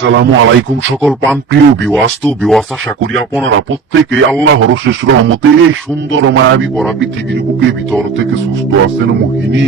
আসসালামু আলাইকুম সকল পান প্রিয় বিওয়াস তো বিওয়াস আশা করি আপনারা প্রত্যেকে আল্লাহর শেষ রহমতে এই সুন্দর মায়াবী ভরা পৃথিবীর বুকে ভিতর থেকে সুস্থ আছেন মোহিনী।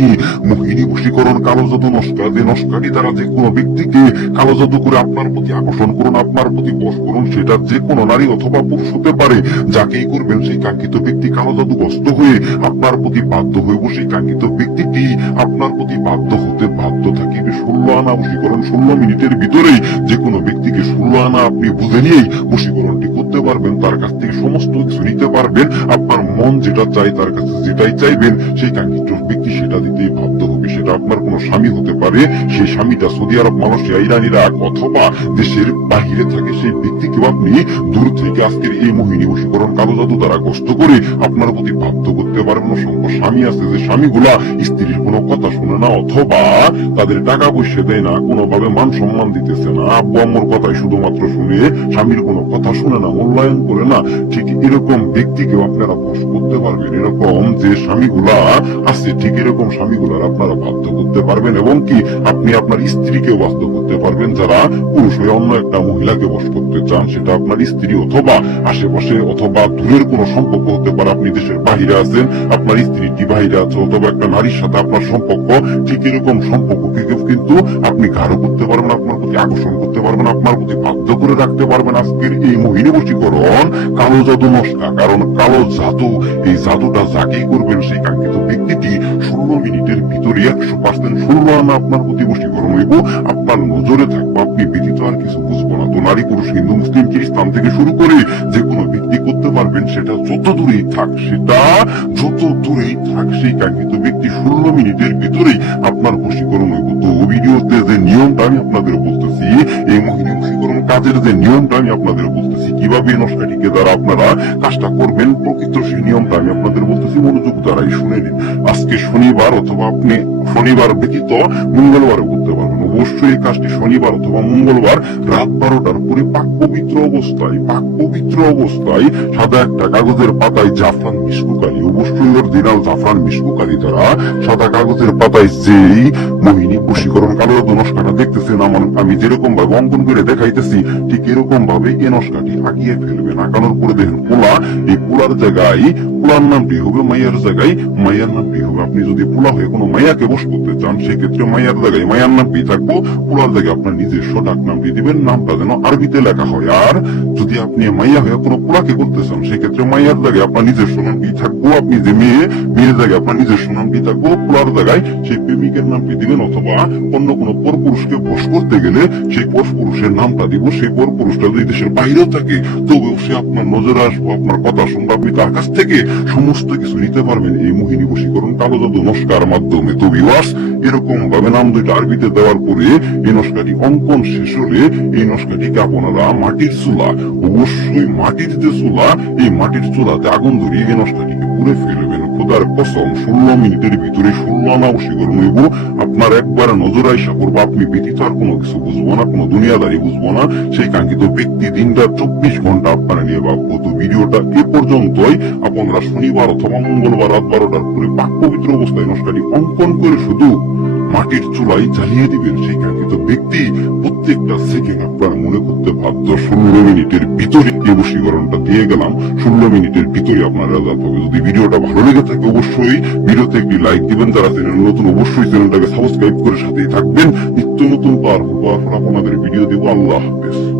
মোহিনী বশীকরণ, কালো জাদু নস্কা যে নস্কাটি দ্বারা যে কোনো ব্যক্তিকে কালো জাদু করে আপনার প্রতি আকর্ষণ করুন, আপনার প্রতি বশ করুন, সেটা যে কোনো নারী অথবা পুরুষ হতে পারে। যাকেই করবেন সেই কাঙ্ক্ষিত ব্যক্তি কালো জাদুগ্রস্ত হয়ে আপনার প্রতি বাধ্য হইব সেই কাঙ্ক্ষিত ব্যক্তিটি আপনার প্রতি বাধ্য হতে বাধ্য থাকিবে। ষোলো আনা বশীকরণ, ষোলো মিনিটের ভিতরেই যে কোনো ব্যক্তিকে ষোলো আনা আপনি বুঝে নিয়েই বশীকরণটি করতে পারবেন, তার কাছ থেকে সমস্ত কিছু নিতে পারবেন, আপনার মন যেটা চাই, তার কাছে যেটাই চাইবেন, সেই কাঙ্ক্ষিত ব্যক্তি সেটা দিতেই বাধ্য হবে। সেটা আপনার কোনো স্বামী হতে পারে, সেই স্বামীটা Saudi Arab Malaysia Iran Iraq অথবা দেশের বাহিরে থাকে, সেই ব্যক্তিকেও আপনি দূর থেকে আজকের এই মোহিনী বশীকরণ কালো জাদু দ্বারা কষ্ট করে আপনার প্রতি বাধ্য করতে পারবেন অসংখ্য স্বামী আছে, যে স্বামীগুলা স্ত্রীর কোনো কথা শুনে না, অথবা তাদের টাকা পয়সা দেয় না, কোনোভাবে মান সম্মান দিতেছে না। আব্বু আম্মুর কথাই শুধুমাত্র শুনে, স্বামীর কোনো কথা শুনে না, মূল্যায়ন করে না। ঠিক এরকম ব্যক্তিকেও আপনারা বশ করতে পারবেন। এরকম যে স্বামীগুলা আছে, ঠিক এরকম স্বামীগুলার আপনারা বাধ্য করতে পারবেন এবং কি আপনি আপনার স্ত্রীকে বাধ্য করতে পারবেন। যারা পুরুষ হয়ে অন্য একটা মহিলাকে বশ করতে চান, সেটা আপনার স্ত্রী অথবা আশেপাশে অথবা দূরের কোনো সম্পর্ক হতে পারে। আপনি দেশের বাহিরে আছেন, আপনার স্ত্রীটি বাহিরে আছে অথবা একটা নারীর সাথে আপনার সম্পর্ক, ঠিক এরকম সম্পর্ককে কিন্তু আপনি গাঢ় করতে পারবেন, আপনার প্রতি আকর্ষণ করতে পারবেন, আপনার প্রতি বাধ্য করে রাখতে পারবেন। আজকের এই মোহিনী বশীকরণ কালো জাদু নস্কা কারণ কালো জাদু, এই জাদুটা যাকেই করবেন সেই কাঙ্ক্ষিত ব্যক্তিটি মিনিটের ভিতরে একশো পার্সেন্ট ষোলো আনা আপনার প্রতি বশীকরণ হইব। আপনার নজরে থাকব, আপনি ব্যতীত আর কিছু বুঝব না। তো নারী পুরুষ হিন্দু মুসলিম খ্রিস্টান থেকে শুরু করে যে কোনো ব্যক্তি করতে পারবেন, সেটা যত দূরেই থাক, সেটা যত দূরেই থাক, সেই কাঙ্ক্ষিত ব্যক্তি ষোলো মিনিটের ভিতরেই আপনার বশীকরণ হইব। তো ভিডিওতে যে নিয়মটা আমি আপনাদের বলতেছি, এই বশীকরণ কাজের যে নিয়মটা আমি আপনাদের বলতেছি, কীভাবে নস্কাটিকে দ্বারা আপনারা কাজটা করবেন, প্রকৃত সেই নিয়মটা আমি আপনাদের বলতেছি, মনোযোগ দ্বারাই শুনে নিন। আজকে শনিবার অথবা আপনি শনিবার ব্যতীত মঙ্গলবারও করতে পারবেন। অবশ্যই এই কাজটি শনিবার অথবা মঙ্গলবার রাত বারোটার পরে পাক পবিত্র অবস্থায়, পাক পবিত্র অবস্থায়, সাদা একটা কাগজের পাতায় জাফরান মিশকুকারি অবশ্যই অরিজিনাল জাফরান মিশকুকারি দ্বারা সাদা কাগজের পাতায় যেই মোহিনী বশীকরণ কালো নস্কাটা দেখতেছেন, আমার আমি যেরকম ভাবে অঙ্কন করে দেখাইতেছি, ঠিক এরকম ভাবে এই নস্কাটি আঁকিয়ে ফেলবেন। আঁকানোর পরে দেখেন পোলা এই পোলার জায়গায় পোলার নামটি হবে? মাইয়ার জায়গায়, মাইয়ার নামটি হবে? আপনি যদি পোলা হয়ে কোনো মায়াকে বস করতে চান, সেক্ষেত্রে মাইয়ার জায়গায়, মাইয়ার নামটি থাকব? পোলার জায়গায় আপনার নিজস্ব ডাক নামটি দিবেন, নামটা যেন আরবিতে লেখা হয়। আর যদি আপনি মাইয়া হয়ে কোনো পোলাকে করতে চান সেক্ষেত্রে মাইয়ার জায়গায় আপনার নিজস্ব নামটি থাকব। আপনি যে মেয়ে, মেয়ের জায়গায় আপনার নিজস্ব নামটি থাকব। পোলার জায়গায় সেই প্রেমিকের নামটি দিবেন অথবা অন্য কোনো পরপুরুষকে বস করতে গেলে সেই পরপুরুষের নামটা দিব। সেই পরপুরুষটা যদি দেশের বাইরেও থাকে, তবুও সে আপনার নজরে আসব, আপনার কথা শুনব। আপনি তার কাছ থেকে সমস্ত কিছু নিতে পারবেন। এই মোহিনী বশীকরণ কালো জাদু নস্কার মাধ্যমে। তো বিবাস এরকম ভাবে নাম দুইটা আরবিতে দেওয়ার পরে এই নস্কাটি অঙ্কন শেষ হলে এই নস্কাটিকে আপনারা মাটির চুলা, অবশ্যই মাটির যে চুলা, এই মাটির চুলাতে আগুন ধরিয়ে এই নস্কাটিকে পুড়ে ফেলবেন। খোদার কসম, ষোলো মিনিটের ভিতরে ষোলো আনা অসীকরণ হইব আপনার একবার নজর আইসা করব, আপনি ব্যতীত আর কোনো কিছু বুঝব না, কোনো দুনিয়াদারি বুঝব না। সেই কাঙ্ক্ষিত ব্যক্তি দিনটা চব্বিশ ঘণ্টা আপনারা নিয়ে ভাববো তো ভিডিওটা এ পর্যন্তই। আপনারা শনিবার অথবা মঙ্গলবার রাত বারোটার পরে পাক পবিত্র অবস্থায় নষ্টাটি অঙ্কন করে শুধু মাটির চুলাই জ্বালিয়ে দিবেন সেই কাঙ্ক্ষিত ব্যক্তি। প্রত্যেকটা সেকেন্ড আপনার মনে করতে বাধ্য। ষোলো মিনিটের ভিতরে এই বশীকরণটা দিয়ে গেলাম, ষোলো মিনিটের ভিতরে আপনার রেজাল্ট হবে। যদি ভিডিওটা ভালো লেগে থাকে অবশ্যই ভিডিওতে একটি লাইক দিবেন, যারা চ্যানেল নতুন অবশ্যই চ্যানেলটাকে সাবস্ক্রাইব করে সাথেই থাকবেন। নিত্য নতুন পার্ক পাওয়ারফুল আপনাদের ভিডিও দেবো। আল্লাহ হাফেজ।